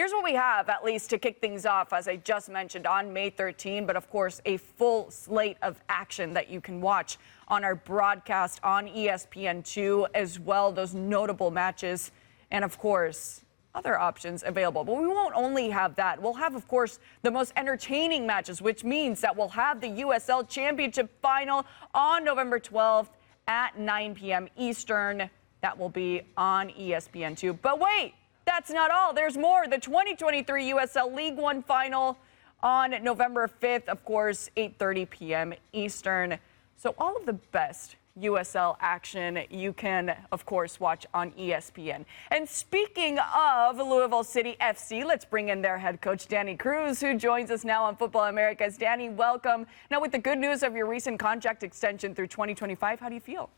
Here's what we have, at least to kick things off, as I just mentioned, on May 13. But of course, a full slate of action that you can watch on our broadcast on ESPN2 as well. Those notable matches and, of course, other options available. But we won't only have that. We'll have, of course, the most entertaining matches, which means that we'll have the USL Championship Final on November 12th at 9 p.m. Eastern. That will be on ESPN2. But wait, that's not all. There's more. The 2023 USL League One Final on November 5th, of course, 8:30 p.m. Eastern. So all of the best USL action you can, of course, watch on ESPN. And speaking of Louisville City FC, let's bring in their head coach, Danny Cruz, who joins us now on Futbol Americas. Danny, welcome. Now, with the good news of your recent contract extension through 2025, how do you feel?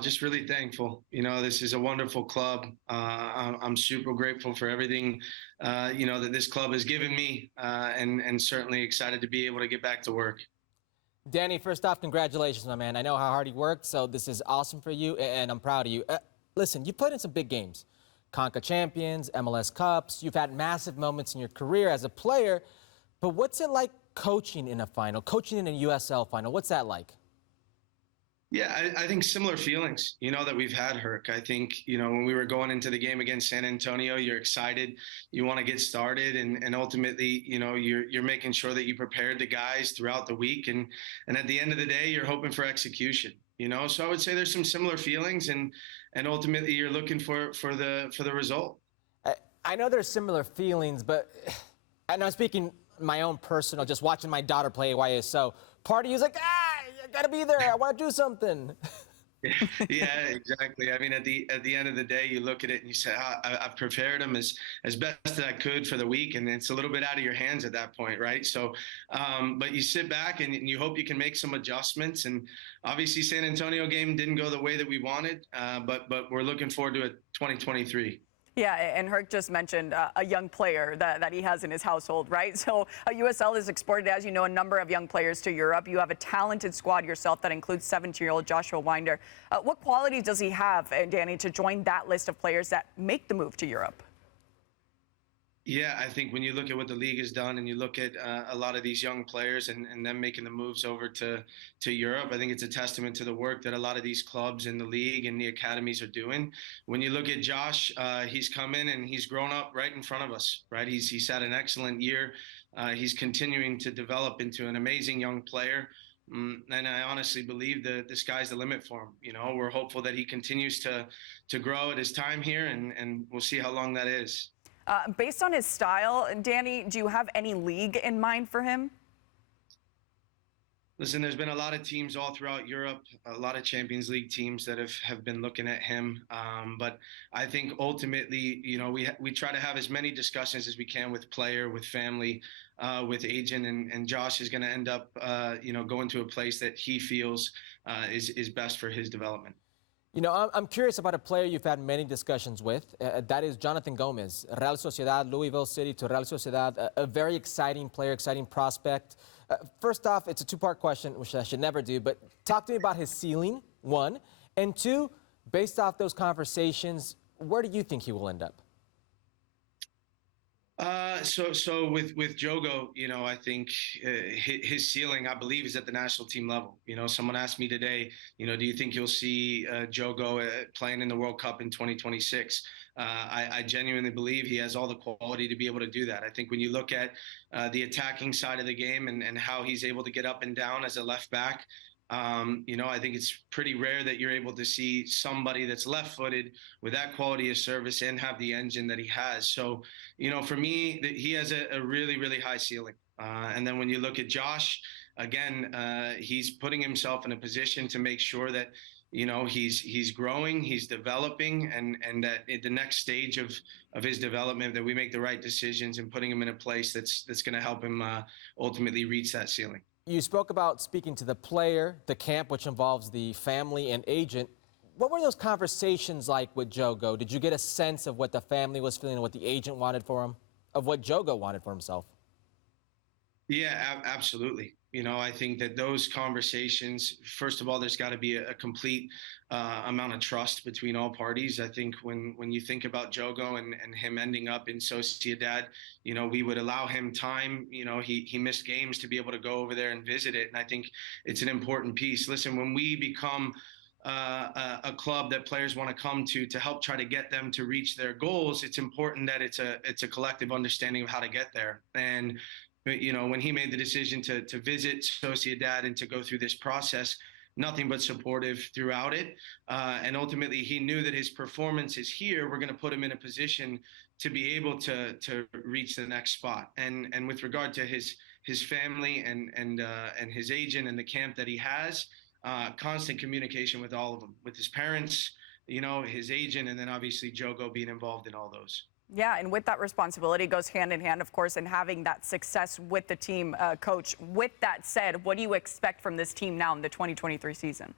Just really thankful. This is a wonderful club. I'm super grateful for everything, that this club has given me, and certainly excited to be able to get back to work. Danny, first off, congratulations, my man. I know how hard you worked, so this is awesome for you, and I'm proud of you. Listen, you played in some big games. Conca Champions, MLS Cups. You've had massive moments in your career as a player, but what's it like coaching in a final, coaching in a USL final? What's that like? Yeah, I think similar feelings, that we've had, Herc. I think, when we were going into the game against San Antonio, you're excited, you want to get started, and ultimately, you're making sure that you prepared the guys throughout the week, and at the end of the day, you're hoping for execution, So I would say there's some similar feelings, and ultimately, you're looking for the result. I know there's similar feelings, but and I'm speaking my own personal, just watching my daughter play YSO. Part of you is like, I gotta be there. I want to do something. Yeah, exactly. I mean, at the end of the day, you look at it and you say, I've prepared them as best as I could for the week, and it's a little bit out of your hands at that point, right? So, but you sit back and you hope you can make some adjustments. And obviously, San Antonio game didn't go the way that we wanted, but we're looking forward to a 2023. Yeah, and Herc just mentioned a young player that he has in his household, right? So USL has exported, as you know, a number of young players to Europe. You have a talented squad yourself that includes 17-year-old Joshua Winder. What qualities does he have, Danny, to join that list of players that make the move to Europe? Yeah, I think when you look at what the league has done and you look at a lot of these young players and them making the moves over to Europe, I think it's a testament to the work that a lot of these clubs in the league and the academies are doing. When you look at Josh, he's come in and he's grown up right in front of us, right? He's had an excellent year. He's continuing to develop into an amazing young player. And I honestly believe the sky's the limit for him. We're hopeful that he continues to grow at his time here, and we'll see how long that is. Based on his style, Danny, do you have any league in mind for him? Listen, there's been a lot of teams all throughout Europe, a lot of Champions League teams that have been looking at him. But I think ultimately, we try to have as many discussions as we can with player, with family, with agent, and Josh is going to end up, going to a place that he feels is best for his development. I'm curious about a player you've had many discussions with. That is Jonathan Gomez, Real Sociedad, Louisville City to Real Sociedad, a very exciting player, exciting prospect. First off, it's a two-part question, which I should never do, but talk to me about his ceiling, one. And two, based off those conversations, where do you think he will end up? So with Jogo, I think his ceiling, I believe, is at the national team level. Someone asked me today, do you think you'll see Jogo playing in the World Cup in 2026? I genuinely believe he has all the quality to be able to do that. I think when you look at the attacking side of the game and how he's able to get up and down as a left back, I think it's pretty rare that you're able to see somebody that's left-footed with that quality of service and have the engine that he has. So, for me, he has a really, really high ceiling. And then when you look at Josh, again, he's putting himself in a position to make sure that, he's growing, he's developing, and that at the next stage of his development, that we make the right decisions and putting him in a place that's going to help him ultimately reach that ceiling. You spoke about speaking to the player, the camp, which involves the family and agent. What were those conversations like with Jogo? Did you get a sense of what the family was feeling and what the agent wanted for him, of what Jogo wanted for himself? Yeah, absolutely. I think that those conversations, first of all, there's got to be a complete amount of trust between all parties. I think when you think about Jogo and him ending up in Sociedad, we would allow him time. He missed games to be able to go over there and visit it. And I think it's an important piece. Listen, when we become a club that players want to come to help try to get them to reach their goals, it's important that it's a collective understanding of how to get there. And when he made the decision to visit Sociedad and to go through this process, nothing but supportive throughout it. And ultimately, he knew that his performances here were going to put him in a position to be able to reach the next spot. And with regard to his family and his agent and the camp that he has, constant communication with all of them, with his parents, his agent, and then obviously Jogo being involved in all those. Yeah, and with that responsibility goes hand in hand, of course, and having that success with the team, Coach. With that said, what do you expect from this team now in the 2023 season?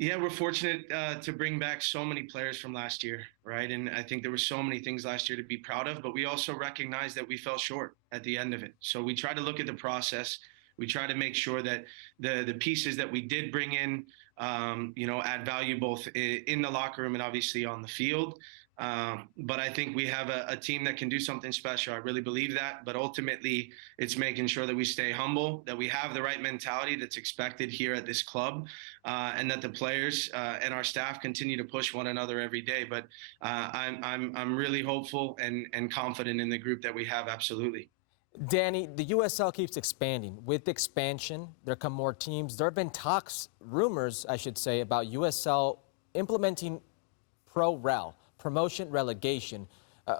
Yeah, we're fortunate to bring back so many players from last year, right? And I think there were so many things last year to be proud of, but we also recognize that we fell short at the end of it. So we try to look at the process. We try to make sure that the pieces that we did bring in, add value both in the locker room and obviously on the field. But I think we have a team that can do something special. I really believe that. But ultimately, it's making sure that we stay humble, that we have the right mentality that's expected here at this club, and that the players and our staff continue to push one another every day. But I'm really hopeful and confident in the group that we have. Absolutely. Danny, the USL keeps expanding. With expansion, there come more teams. There have been talks, rumors, I should say, about USL implementing pro-rel. Promotion, relegation.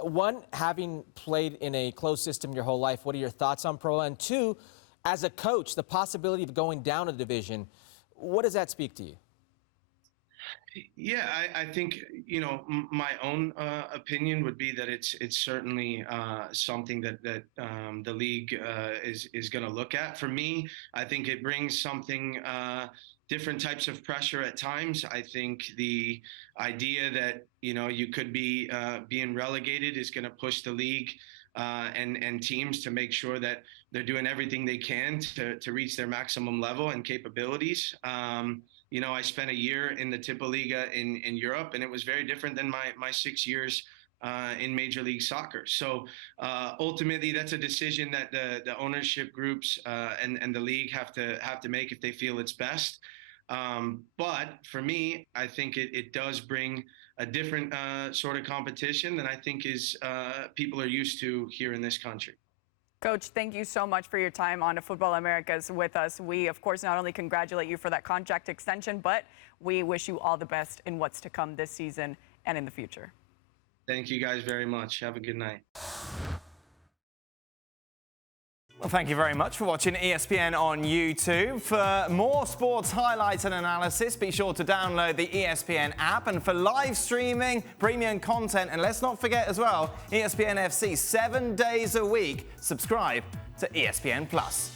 One, having played in a closed system your whole life, what are your thoughts on pro? And two, as a coach, the possibility of going down a division, what does that speak to you? Yeah, I think, my own opinion would be that it's certainly something that the league is going to look at. For me, I think it brings something different types of pressure at times. I think the idea that, you could be being relegated is going to push the league and teams to make sure that they're doing everything they can to reach their maximum level and capabilities. I spent a year in the Tippeliga in Europe, and it was very different than my 6 years in Major League Soccer. So ultimately, that's a decision that the ownership groups and the league have to make if they feel it's best. But for me, I think it does bring a different sort of competition than I think is people are used to here in this country. Coach, thank you so much for your time on Futbol Americas with us. We, of course, not only congratulate you for that contract extension, but we wish you all the best in what's to come this season and in the future. Thank you guys very much. Have a good night. Well, thank you very much for watching ESPN on YouTube. For more sports highlights and analysis, be sure to download the ESPN app. And for live streaming, premium content, and let's not forget as well, ESPN FC 7 days a week. Subscribe to ESPN Plus.